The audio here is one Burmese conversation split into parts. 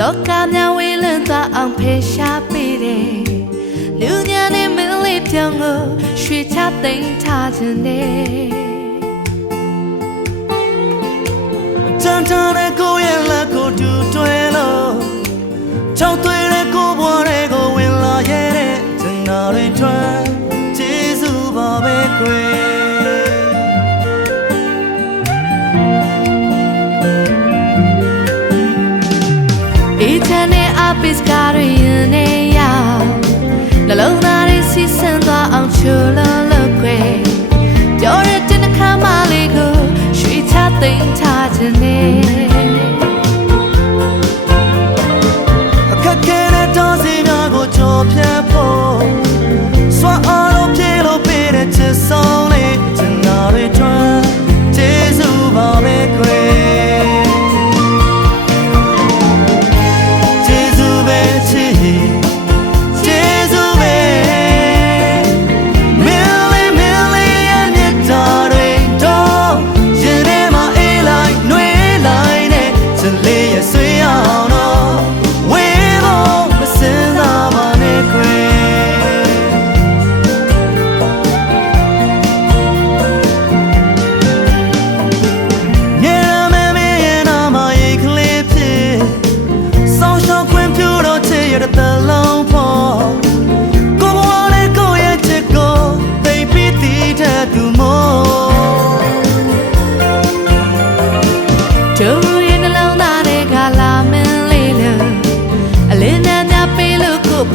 တော့ကမြဝေးလွန်သွားအောင်ဖေရှားပေးတယ်လူညာနဲ့မင်းလေးပြောင်းကိုရွှေချသိမ်းထားခြင်းနဲ့ကြမ်းထားတဲ့ကိုရဲ့လက်ကိုတူတွဲလို့ချောက်သွေးတဲ့ကိုဘွားတွေကိုဝင်လာရဲ့တဲ့ကျန်တာတွေထွက်ကျေးဇူးပါပဲကွယ်အေးချမ်းတဲ့အပစ္စကာတွေနေရနှလုံးသားတွေစီးဆင်းသွားအောင်ချိုးလို့ခွဲပြောရတဲ့နှခမ်းမလေးကိုရွှေချသိမ်းထားခြင်းနဲ့အခက်ခဲတဲ့တောစီများကိုကြော်ဖြတ်ဖို့စွမ်းအားလို့ပြေလို့ပေးတဲ့ချစ်ဆုံးလေးကျန်တာတွေထွက်ကျေးဇူးပါပဲကွယ်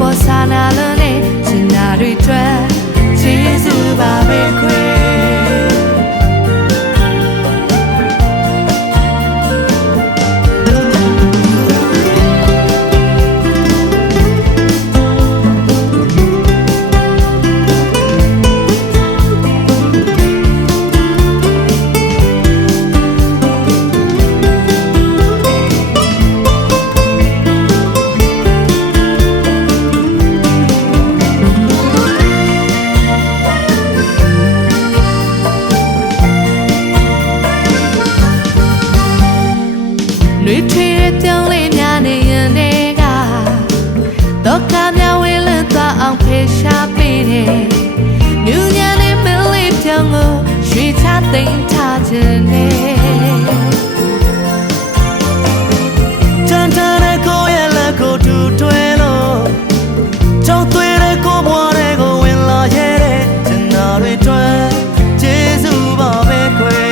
ပေါ်စာနာလို့နဲ့ချင်တာတွေထွက်ကျေးဇူးပါပဲခွေနှွေထွေးတဲ့ပြောင်းလေးများနေရင်တော့ကမြဝေးလွန်သွားအောင်ဖေရှားပေးတယ်မြူညာနဲ့မင်းလေးပြောင်းကိုရွှေချသိမ်းထားခြင်းနဲ့ကြမ်းထားတဲ့ကိုရဲ့လက်ကိုတူတွဲလို့ကြောက်သွေးတဲ့ကိုဘွားတွေကိုဝင်လာရဲ့တဲ့ကျန်တာတွေထွက်ကျေးဇူးပါပဲကွယ်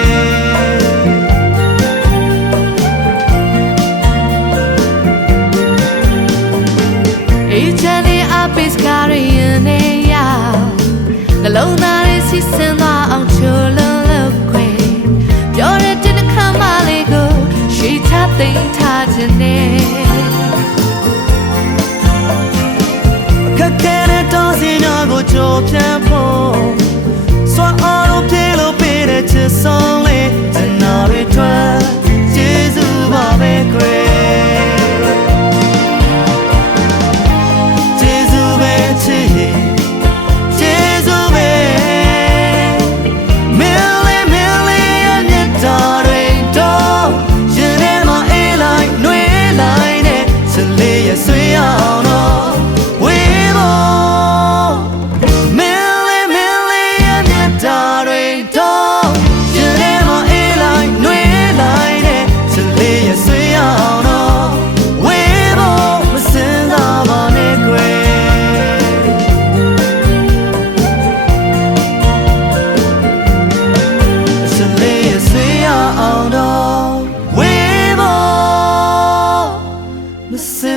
နှလုံးသားတွေစီးဆင်းသွားအောင်ချိုးလို့ခွဲပြောရတဲ့နှခမ်းမလေးကိုရွှေချသိမ်းထားခြင်းနဲ့အခက်ခဲတဲ့တောစီများကိုကြော်ဖြတ်ဖို့စွမ်းအားလို့ပြေလို့ပေးတဲ့ချစ်ဆုံးလေးကျန်တာတွေထွက်ကျေးဇူးပါပဲကွယ်ကျေးဇူးပဲချစ်Listen